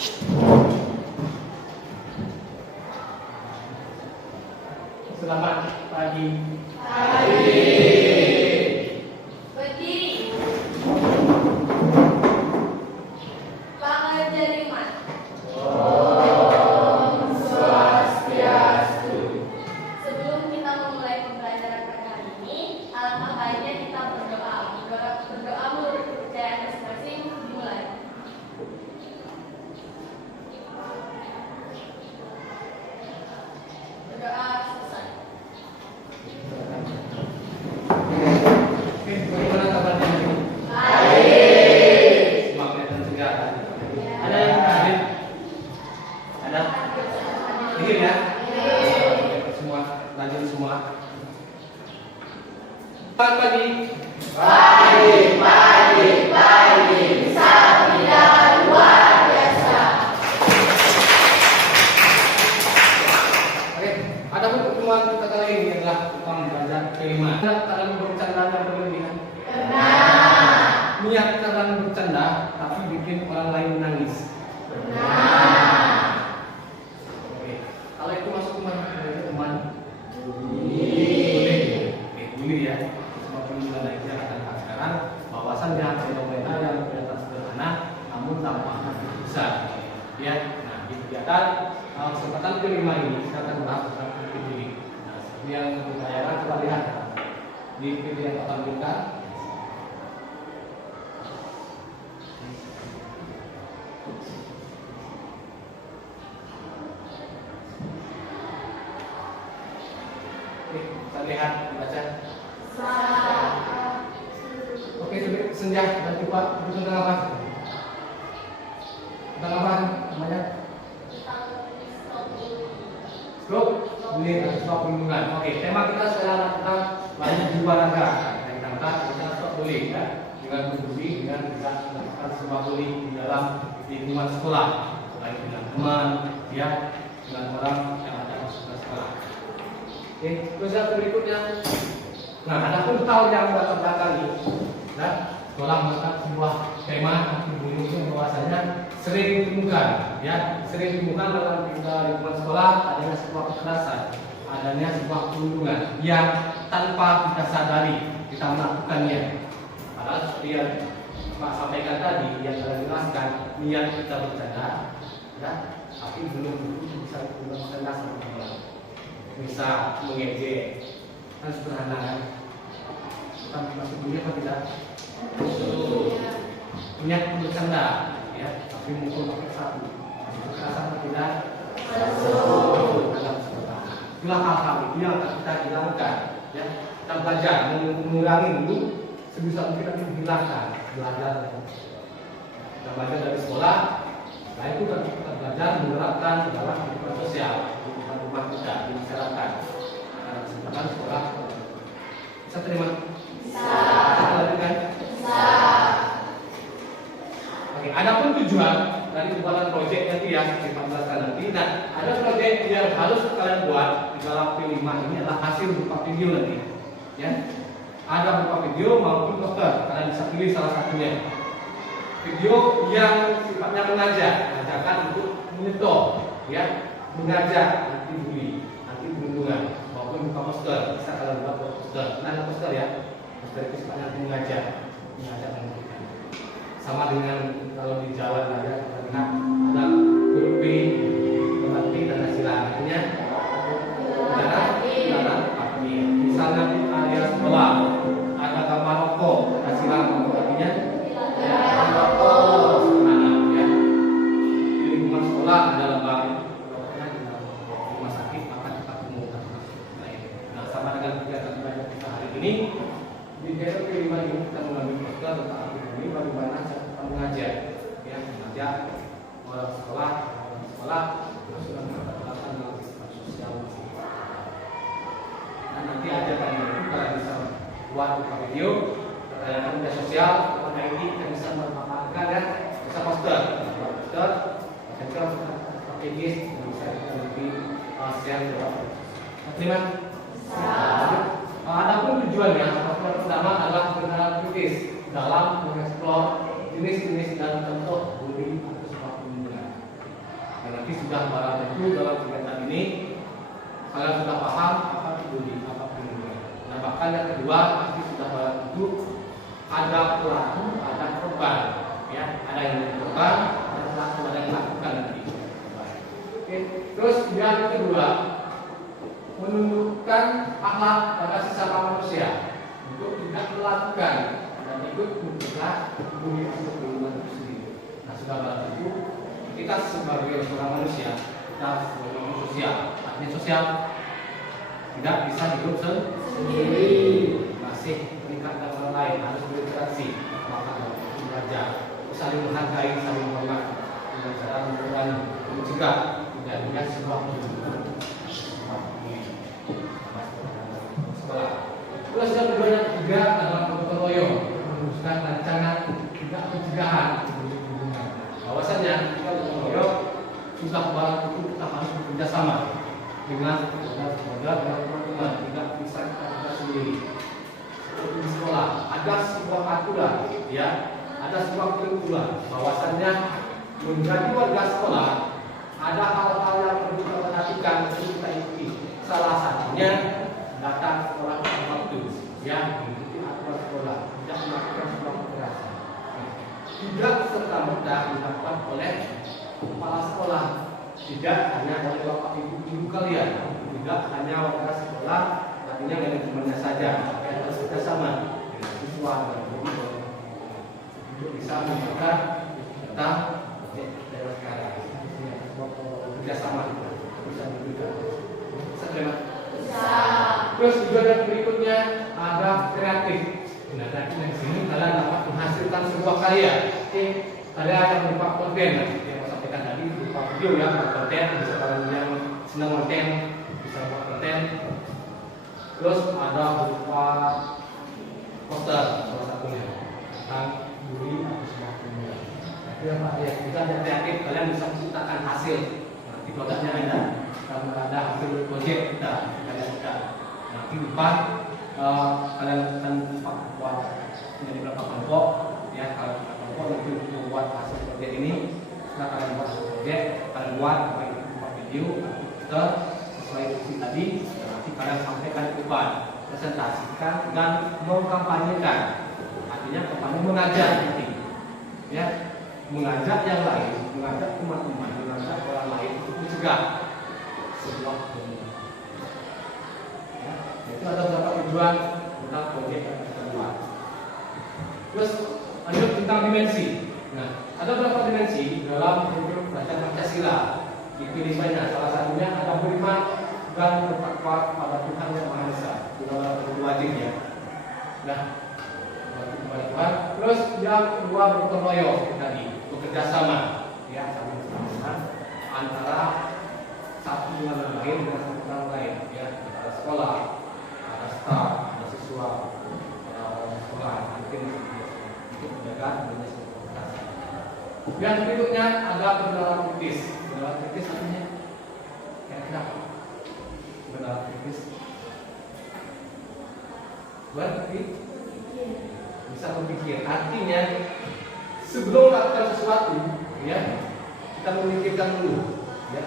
Selamat pagi. Berdiri. Pangajariman. Om Swastiastu. Sebelum kita memulai pembelajaran pada hari ini, alangkah baiknya kita berdoa. Berdoa menurut kepercayaan masing-masing dimulai. Berdoa selesai. Oke, bagaimana kabarnya hari ini? Baik. Semua kelihatan segar. Ada yang hadir? Ada? Dikit ya? Oke, semua, lanjut semua. Selamat pagi. Pagi. Bisa tidak luar biasa. Oke, ada pertemuan kita kali ini adalah tentang belajar kelima. Kalian bercanda dan berlebihan. Benar. Niat kalian bercanda, tapi bikin orang lain menangis. Benar. Oke, kalau itu masuk ke mana? Teman. Boleh. Oke, bully ya. Sebab penggunaan aja kata sekarang bahwasannya fenomena yang kelihatan sederhana namun dampaknya besar. Ya, nah di kegiatan kesempatan kelima ini kita akan bahas tentang kritik diri. Nah, seperti yang dibayangkan kita lihat di video yang akan kita. Oke, kita lihat, baca. Oke, senja dan tiba itu tentang apa? Tentang apa namanya? Stroke, stop perlindungan. Oke, tema kita sekarang tentang banyak jiwa raga. Yang kita stop bullying ya, dengan peduli dengan tidak melakukan sebuah bullying di dalam lingkungan sekolah, baik dengan teman, ya, dengan orang yang ada di sekolah. Oke, terus yang berikutnya. Nah, ada pun tahun yang latar belakang ini, nah, sekolah mengangkat sebuah tema anti bullying itu bahwasanya sering ditemukan, ya, sering ditemukan dalam lingkungan sekolah adanya sebuah kekerasan, adanya sebuah perundungan yang tanpa kita sadari kita melakukannya. Padahal seperti yang Pak sampaikan tadi, yang saya jelaskan, niat kita bercanda, ya, tapi belum bisa bercanda sama orang. Bisa mengejek, kan sederhana kan? Kita masuk dunia apa tidak? Niat bercanda, ya, tapi mukul pakai sapu. Kekerasan atau tidak? Itulah hal-hal itu yang akan kita hilangkan, ya. Kita belajar mengurangi dulu sebisa mungkin kita menghilangkan belajar. Kita belajar dari sekolah, setelah itu kita belajar menerapkan dalam kehidupan sosial, kehidupan rumah kita di masyarakat. Kesempatan sekolah bisa terima? Bisa. Lanjutkan? Bisa. Oke, ada pun tujuan dari pembuatan proyek nanti ya kita jelaskan nanti. Nah, ada proyek yang harus kalian buat di dalam P5 ini adalah hasil berupa video nanti, ya. Ada berupa video maupun poster. Kalian bisa pilih salah satunya. Video yang sifatnya mengajarkan untuk menyetor, ya, mengajak anti bully, anti perundungan, maupun berupa poster. Bisa kalian buat poster. Nah, ada poster ya. Poster itu sifatnya mengajak memberikan. Sama dengan kalau di jalan ada kita lihat ada huruf B, tempat B dan silang. Artinya darah api. Misalnya di area sekolah ada gambar rokok, ada silang artinya rokok. Ya. Di lingkungan sekolah ada lembaga rokoknya di dalam rumah sakit maka kita temukan. Nah, sama dengan kegiatan kita hari ini di daerah kelima ini kita mengambil poster tentang ini bagaimana cara kita mengajar, ya, mengajak orang sekolah terus sudah melakukan dalam kehidupan sosial. Nah, nanti ajakan itu kalian bisa buat video, dalam media sosial, karena ini kita bisa memanfaatkan ya, bisa poster, kita pakai gis, bisa kita lebih share ke orang. Terima kasih. Adapun tujuannya, faktor pertama adalah kebenaran kritis dalam mengeksplor jenis-jenis dan contoh bullying atau sebuah perundungan. sudah barang tentu dalam kegiatan ini kalian sudah paham apa itu bullying, apa perlindungan. Nah, bahkan yang kedua pasti sudah barang tentu ada pelaku, ada korban, ya, ada yang melakukan, ada pelaku, ada yang melakukan nanti. Oke. Terus yang kedua, menunjukkan akhlak pada sesama manusia untuk tidak melakukan dan ikut mencegah bullying atau perlindungan itu sendiri. Nah, sudah barang tentu kita sebagai seorang manusia, kita sebagai manusia sosial, artinya sosial, tidak bisa hidup sendiri, masih terikat dengan orang lain, harus berinteraksi, maka harus belajar, saling menghargai, saling menghormat, dengan cara mengurangi, mencegah dan dengan sebuah sekolah. Terus yang kedua yang ketiga adalah gotong royong, merumuskan rancangan tidak pencegahan. Bahwasanya kita gotong royong sudah barang itu kita harus bekerja sama dengan saudara dan teman-teman, tidak bisa kita sendiri. Seperti di sekolah ada sebuah aturan, ya, ada sebuah ketentuan bahwasanya menjadi warga sekolah ada hal-hal yang perlu kita perhatikan untuk kita ikuti. Salah satunya datang sekolah pada waktu, ya, mengikuti aturan sekolah, tidak melakukan sebuah kekerasan. Tidak serta-merta dilakukan oleh kepala sekolah, tidak hanya oleh bapak ibu kalian, tidak hanya warga sekolah, artinya manajemennya saja, yang harus bekerjasama dengan siswa dan guru untuk bisa menjaga tentang daerah sekarang. Bekerjasama bisa juga. Terus juga yang berikutnya ada kreatif. Nah, dari sini kalian dapat menghasilkan sebuah karya. Oke, karya yang berupa konten. Yang saya sampaikan tadi berupa video, ya, konten. Bisa kalian yang senang konten bisa buat konten. Terus ada berupa poster salah satunya tentang bullying atau sebagainya. Itu yang ya, kita ada kreatif, kalian bisa menciptakan hasil. Nanti produknya ada, kalau ada hasil proyek kita ada. Nanti depan kalian akan buat menjadi berapa kelompok, ya, kalau kelompok nanti membuat hasil proyek ini. Setelah kalian buat hasil proyek, kalian buat video atau sesuai isi tadi. Nanti kalian sampaikan ke depan, presentasikan dan mengkampanyekan. Artinya kampanye mengajak nanti, ya, mengajak yang lain, mengajak teman-teman, mengajak orang lain untuk mencegah sebuah perbuatan. Ya, itu ada beberapa tujuan tentang proyek yang kita buat. Terus lanjut tentang dimensi. Nah, ada beberapa dimensi dalam hidup belajar Pancasila. Dipilih banyak, salah satunya ada beriman dan bertakwa pada Tuhan yang Maha Esa. Itu adalah wajib, ya. Nah, kepada Tuhan. Terus yang kedua gotong royong tadi, bekerja sama, ya, saling bersama antara satu dengan yang lain dengan satu dengan lain, ya, antara sekolah, ada staf, ada siswa, ada orang sekolah, mungkin untuk menjaga komunitas. Yang berikutnya ada kebenaran kritis. Kebenaran kritis artinya kira-kira kebenaran kritis. Berarti bisa berpikir, artinya sebelum melakukan sesuatu, ya, kita memikirkan dulu, ya,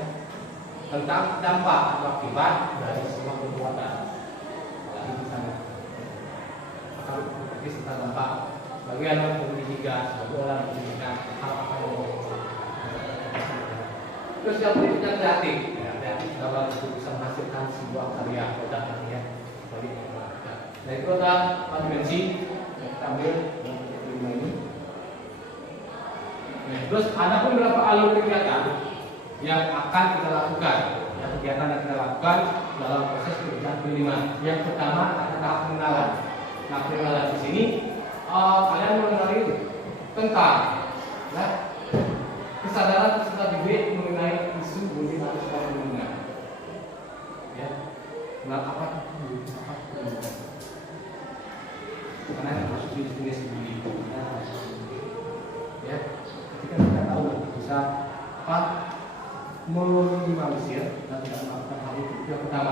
tentang dampak atau akibat dari sebuah perbuatan. Apalagi misalnya akan berpikir tentang dampak bagi anak pendidikan, bagi orang pendidikan, apa yang mau. Terus yang berikutnya kreatif, ya, kreatif dalam itu bisa menghasilkan sebuah karya produk, ya, bagi masyarakat. Nah, itu adalah dimensi yang kita ambil dalam kelima ini. Nah, terus ada pun beberapa alur kegiatan yang akan kita lakukan, ya, kegiatan yang kita lakukan dalam proses pekerjaan kelima. Yang pertama ada tahap pengenalan. Nah, pengenalan di sini kalian mengenali tentang, ya, kesadaran peserta didik mengenai isu bullying atau perlindungan. Ya, nah, apa itu? Karena harus jenis bullying. Ya, ketika kita tahu bisa apa meminimalisir dan tidak melakukan hal itu. Yang pertama,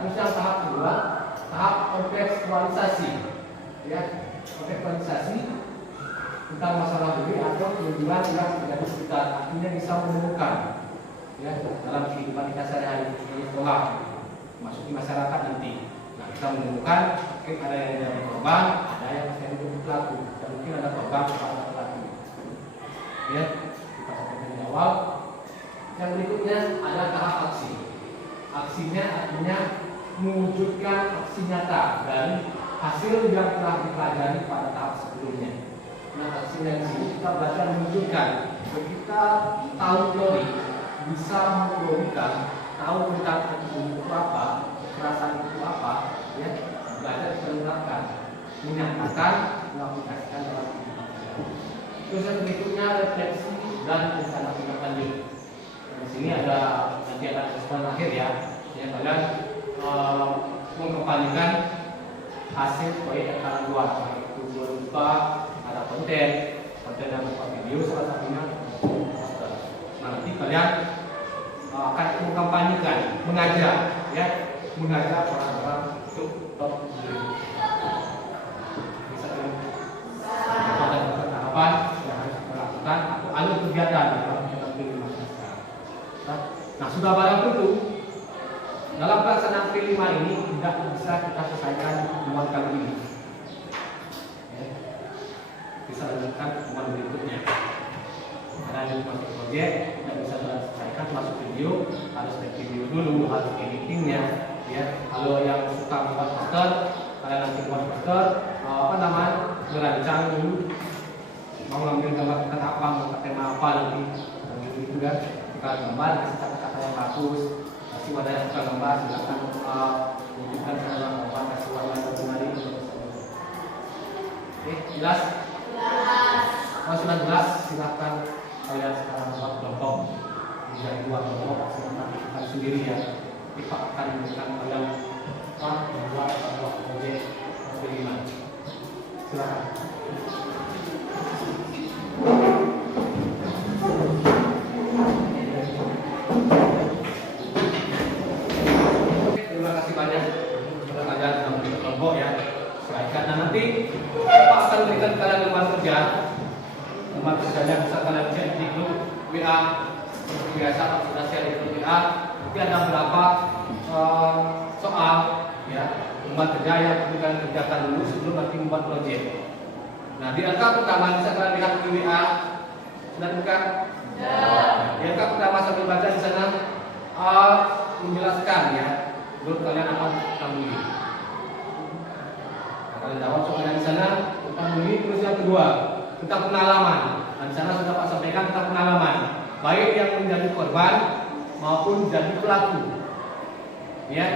terus yang tahap kedua, tahap kontekstualisasi, ya, kontekstualisasi tentang masalah bullying atau perlindungan yang terjadi di sekitar, artinya bisa menemukan ya dalam kehidupan kita sehari-hari di sekolah, masuk di masyarakat nanti. Nah, kita menemukan mungkin ada yang jadi korban, ada yang menjadi pelaku, dan mungkin ada korban kepada pelaku. Ya, kita sampaikan di awal. Yang berikutnya ada tahap aksi. Aksinya artinya mewujudkan aksi nyata dari hasil yang telah dipelajari pada tahap sebelumnya. Nah, aksinya di sini kita belajar mewujudkan. Kita tahu teori, bisa menteorikan, tahu tentang itu apa, perasaan itu apa, ya, belajar menerapkan, menyatakan, mengaplikasikan dalam kehidupan. Terus yang berikutnya refleksi dan rencana tindak lanjut. Di sini ada nanti ada respon akhir ya, yang kalian mengembalikan hasil proyek yang kalian buat. Itu berupa ada konten yang berupa video salah satunya. Nah, nanti kalian akan mengkampanyekan, mengajak, ya, mengajak orang-orang untuk bisa ada tahapan yang harus dilakukan atau alur kegiatan dalam kita pilih masyarakat. Nah, sudah barang tentu dalam pelaksanaan P5 ini tidak bisa kita selesaikan temuan kali ini. Ya. Bisa lanjutkan temuan berikutnya. Karena ini masuk proyek tidak bisa selesaikan masuk video, harus take video dulu, harus editingnya. Ya, kalau yang suka membuat poster, kalian nanti buat poster, merancang dulu, mau ngambil gambar kata apa, mau tema apa nanti, gitu kan. Kita gambar, kasih kata-kata yang bagus. Kasih wadah yang suka gambar, silakan wujudkan cara gambar, kasih warna matahari. Oke, jelas? Jelas. Kalau sudah jelas, silakan kalian sekarang buat kelompok, menjadi dua kelompok, silakan lakukan sendiri ya. Kita akan memberikan kalian membuat sebuah proyek P5. Silakan. Terima kasih banyak kepada kalian yang membuat kelompok ya. Silakan. Nah, nanti Pak akan berikan kalian lembar kerja. Lembar kerjanya bisa kalian cek di grup WA. Seperti biasa Pak sudah share di grup WA. Nanti ada beberapa soal ya, lembar kerja yang perlu kalian kerjakan dulu sebelum nanti membuat proyek. Nah, di angka pertama bisa kalian lihat di WA. Sudah bukan? Ya. Di angka pertama sambil baca di sana menjelaskan ya, menurut kalian apa tentang ini. Kalian jawab soalnya di sana tentang ini. Terus yang kedua tentang pengalaman. Nah, di sana sudah Pak sampaikan tentang pengalaman, baik yang menjadi korban maupun jadi pelaku. Ya,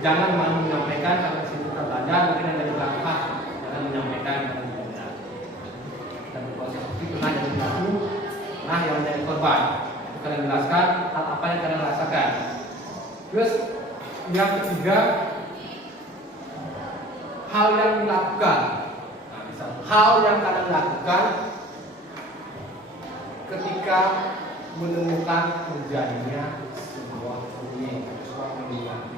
jangan malu menyampaikan kalau situ terbaca mungkin yang jadi pelaku, jangan menyampaikan dengan benar. Dan proses itu pernah jadi pelaku, nah yang menjadi korban. Kalian jelaskan apa yang kalian rasakan. Terus yang ketiga, hal yang dilakukan. Nah, misal hal yang kalian lakukan ketika menemukan terjadinya sebuah proyek, sebuah pemilihan.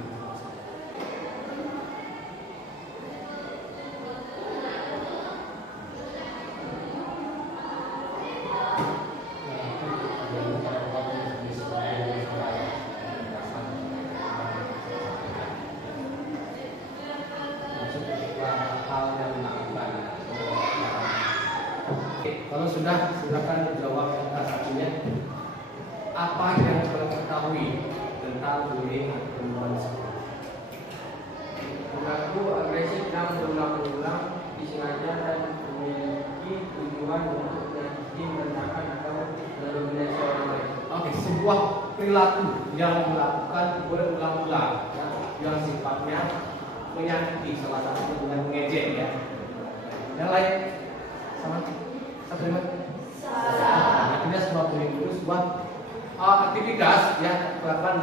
Kalau sudah, silakan jawab yang satunya. Apa yang kalian ketahui tentang bullying atau pembunuhan sekolah? Mengaku agresif dan berulang-ulang, disengaja dan memiliki tujuan untuk menyakiti, merendahkan atau mendominasi orang lain. Oke, sebuah perilaku yang melakukan berulang-ulang ya, yang sifatnya menyakiti, salah satu dengan mengejek ya. Yang lain sama satu lima. Artinya sebuah bullying itu sebuah aktivitas ya, perlakuan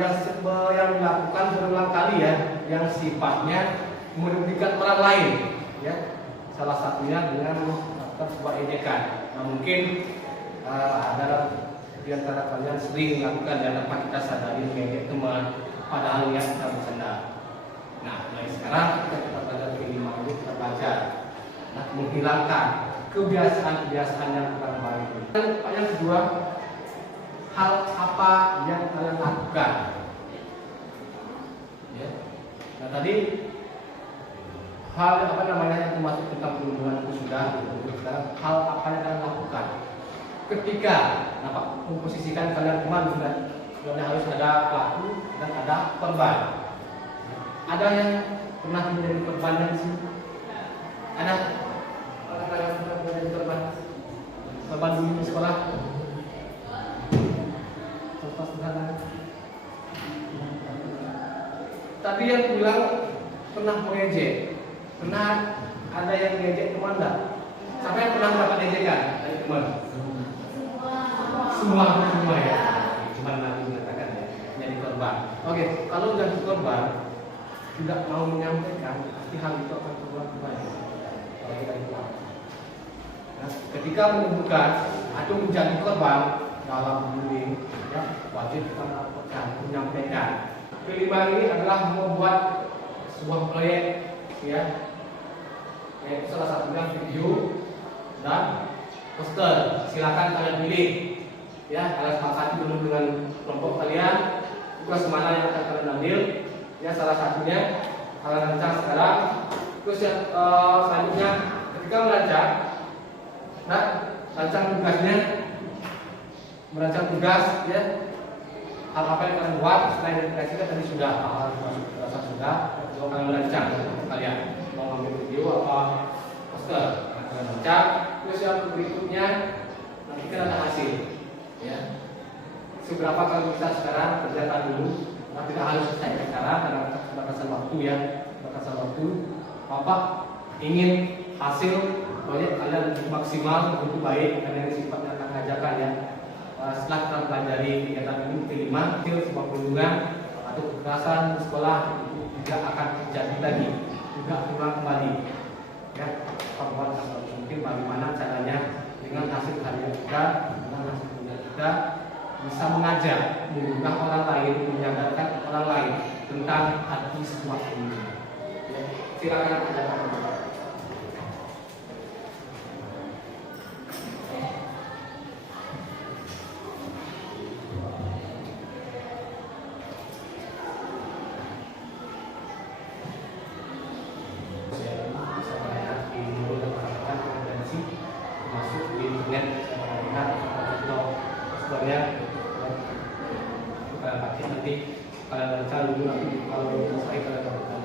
yang dilakukan berulang kali ya, yang sifatnya merugikan orang lain ya. Salah satunya dengan melakukan sebuah ejekan. Nah, mungkin ada di antara kalian sering melakukan dan dapat kita sadari mengejek teman, padahal niat kita bercanda. Nah, dari sekarang kita belajar P5 itu kita belajar, nah, menghilangkan kebiasaan-kebiasaan yang kurang baik. Yang kedua, hal apa yang kalian lakukan. Ya. Nah tadi hal apa namanya yang termasuk tentang perlindungan itu sudah. Sekarang hal apa yang kalian lakukan ketika dapat memposisikan kalian teman sudah harus ada pelaku dan ada korban. Ada yang pernah menjadi korban di sini? Ada? Ada yang pernah menjadi korban? Korban di sekolah? Contoh sederhana. Tadi yang bilang pernah mengejek, pernah ada yang mengejek teman enggak? Siapa yang pernah mendapat ejekan dari teman? Semua ya. Cuma Nabi mengatakan ya, menjadi korban. Oke, kalau menjadi korban tidak mau menyampaikan, pasti hal itu akan keluar kembali. Kalau kita bilang, nah, ketika menemukan atau menjadi korban dalam bullying, ya, wajib kita melaporkan, menyampaikan. Kelima ini adalah membuat sebuah proyek, ya, yaitu salah satunya video dan poster. Silakan kalian pilih, ya, kalian sepakati dulu dengan kelompok kalian tugas mana yang akan kalian ambil. Ya, salah satunya kalian rancang sekarang. Terus yang selanjutnya ketika merancang, nah, rancang tugasnya, merancang tugas, ya, hal apa yang kalian buat selain dari tadi sudah hal rasa sudah. Kalau kalian merancang kalian mau ambil video apa poster, kalian rancang. Terus yang berikutnya nanti kan ada hasil, ya. Seberapa kali bisa sekarang kerjakan dulu. Nah, tidak harus selesai sekarang karena batasan waktu, ya, batasan waktu. Bapak ingin hasil proyek kalian maksimal, begitu baik karena ini sifatnya akan mengajarkan, ya. Setelah kita pelajari kegiatan ini kelima, hasil sebuah perundungan atau kekerasan di sekolah itu tidak akan terjadi lagi, juga pulang kembali, ya. Perbuatan mungkin bagaimana caranya dengan hasil karya kita, dengan hasil karya kita bisa mengajak, mengubah orang lain, menyadarkan orang lain tentang arti sebuah perundungan. Ya, silakan ajarkan. Masuk di internet, melihat atau sebenarnya pakai nanti kalian baca dulu, nanti kalau selesai kalian lakukan.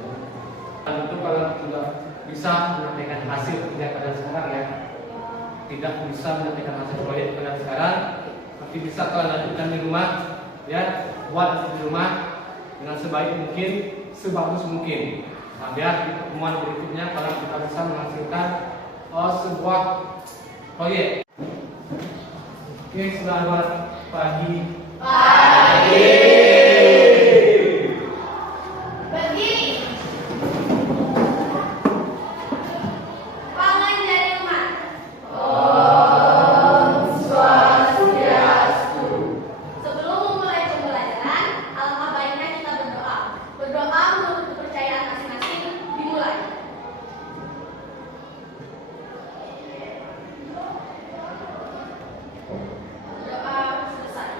Dan itu kalau tidak bisa menyampaikan hasil kerja kalian sekarang, ya, tidak bisa menyampaikan hasil proyek kalian sekarang, tapi bisa kalian lanjutkan di rumah, ya, buat di rumah dengan sebaik mungkin, sebagus mungkin. Nah, biar di pertemuan berikutnya kalau kita bisa menghasilkan sebuah proyek. Oke, selamat pagi. Berdiri. Pangan dari rumah. Sebelum memulai pembelajaran, alangkah baiknya kita berdoa. Berdoa menurut kepercayaan masing-masing. Dimulai. Doa selesai.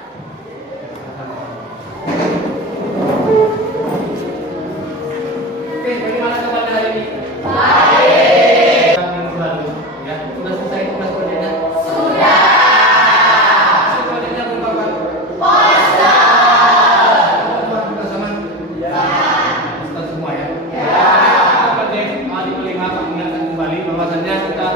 Oke, bagaimana kabar hari ini? Baik. Minggu lalu, ya, sudah selesai tugas proyeknya? Sudah. Hasil proyeknya berupa apa? Poster. Kita sama? Ya. Kita semua, ya? Ya. Proyek di kelima kami ingatkan kembali bahwasannya kita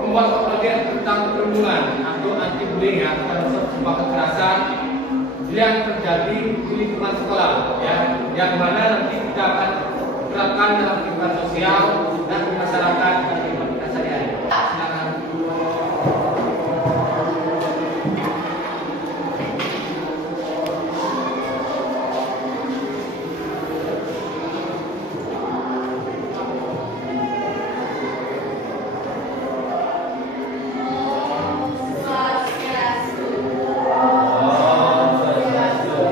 membuat proyek tentang perlindungan atau anti bullying, ya, terhadap sebuah kekerasan yang terjadi di lingkungan sekolah, ya, yang mana nanti kita akan terapkan dalam kehidupan sosial dan di masyarakat dan kehidupan kita sehari-hari. Silakan. Swastiastu.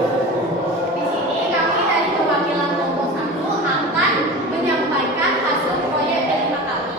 Di sini kami dari perwakilan kelompok 1 akan menyampaikan hasil proyek kelima kami.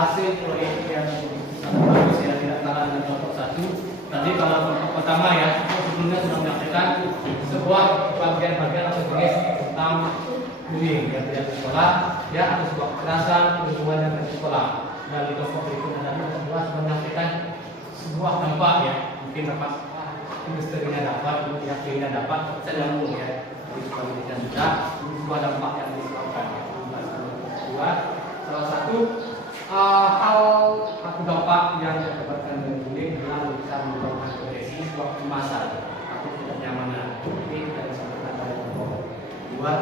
hasil proyek yang bagus ya, tidak kalah dengan kelompok 1. Tadi kalau kelompok pertama ya, sebelumnya sudah menyampaikan sebuah bagian-bagian atau jenis tentang bullying ya, tidak di sekolah ya, atau sebuah kekerasan hubungan dengan sekolah. Dan di kelompok berikutnya tadi sudah menyampaikan sebuah dampak ya, mungkin dapat industrinya dapat, yakinnya dapat, saya nyambung ya. Jadi sebaliknya sudah, ini sebuah dampak yang disebabkan. Dua, salah satu hal atau dampak yang didapatkan dari bullying adalah bisa menyebabkan depresi, sebuah kecemasan atau ketidaknyamanan. Ini kita disebutkan dari kelompok dua.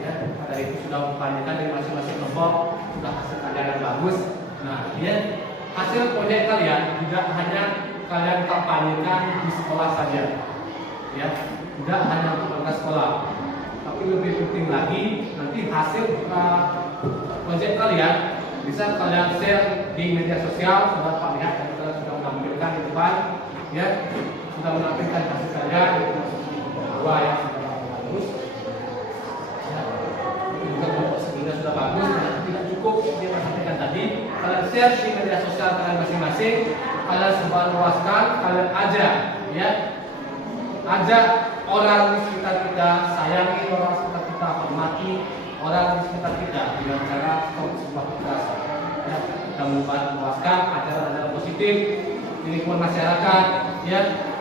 Ya, dari itu sudah mempanjangkan dari masing-masing kelompok sudah hasil karya yang bagus. Nah, ya, hasil proyek kalian tidak hanya kalian kampanyekan di sekolah saja, ya, tidak hanya untuk warga sekolah, tapi lebih penting lagi nanti hasil proyek kalian bisa kalian share di media sosial. Sudah Pak lihat dan kita sudah menampilkan di depan, ya, sudah menampilkan hasil karya dua yang sudah bagus, ya, juga kelompok sebelumnya sudah bagus, dan tidak cukup yang saya sampaikan tadi. Kalian share di media sosial kalian masing-masing. Kalian sebarluaskan, kalian ajak, ya, ajak orang di sekitar kita, sayangi orang di sekitar kita, hormati orang di sekitar kita dengan cara sebuah kekerasan. Ya, kita meluaskan ajaran-ajaran positif di lingkungan masyarakat, ya,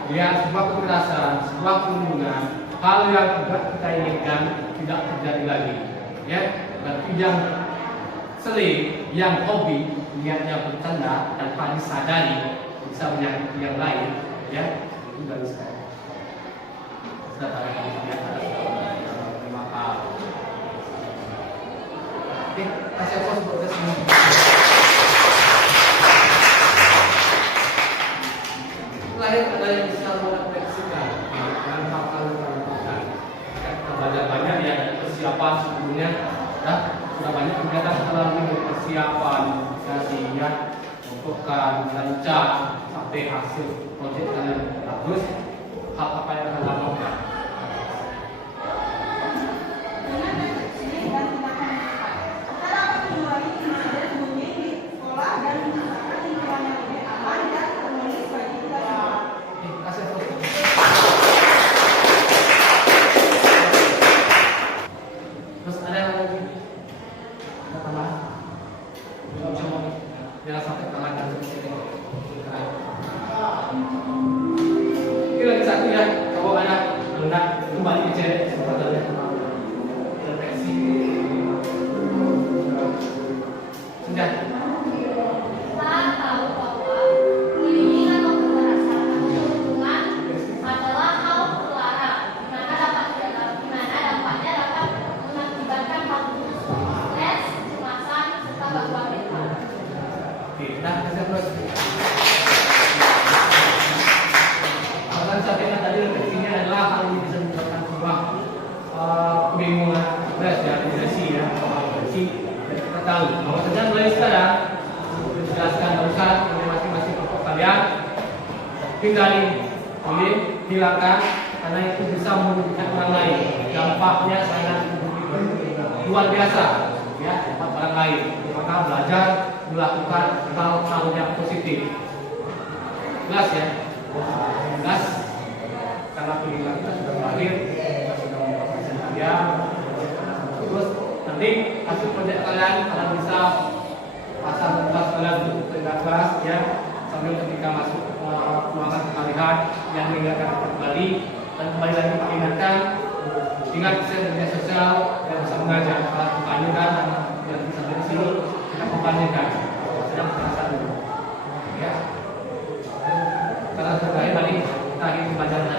biar sebuah kekerasan, sebuah perundungan, hal yang tidak kita inginkan tidak terjadi lagi, ya. Berarti yang sering, yang hobi niatnya bercanda tanpa disadari bisa menyakiti yang lain, ya, itu dari saya. Sudah tahu ya, terima kasih. Oke, kasih aku sebagai semua. Lain ada yang bisa merefleksikan dengan hal-hal yang dilakukan. Banyak ya persiapan sebelumnya, ya, sudah banyak kegiatan setelah ini persiapan, ya, untuk rancang sampai hasil proyek kalian bagus. Hal apa yang akan lakukan? Terus ada yang lagi? Ada tambahan? Jangan sampai kalah dan seperti ini. Ini lagi satu ya, kalau ada hendak kembali ke cek sebenarnya deteksi sudah. Kita tahu bahwa bullying atau kekerasan atau hubungan adalah hal terlarang, di mana dampaknya dapat mengakibatkan hal buruk seperti stres, kecemasan, serta gangguan mental. Oke, nah kita terus. Akan sampaikan tadi refleksinya adalah hal ini bisa menyebabkan sebuah kebingungan, stres ya, depresi ya, depresi. Dan kita tahu bahwa sedang mulai sekarang dijelaskan barusan oleh masing-masing kelompok kalian, hindari bullying, hilangkan karena itu bisa merugikan orang lain. Dampaknya sangat luar biasa ya, dampak orang lain. Maka belajar melakukan hal-hal yang positif. Jelas ya? Jelas. Karena pilihan kita sudah berakhir, kita sudah mempersiapkan kalian. Terus nanti hasil proyek kalian bisa pasang kelas kalian untuk kelas ya, sambil ketika masuk ruangan pengalihan yang mengingatkan kembali dan kembali lagi Pak ingatkan, ingat share media sosial yang bisa mengajar alat kampanyekan yang bisa dari sini kita kampanyekan sedang terasa dulu ya. Karena terakhir tadi kita ingin pelajaran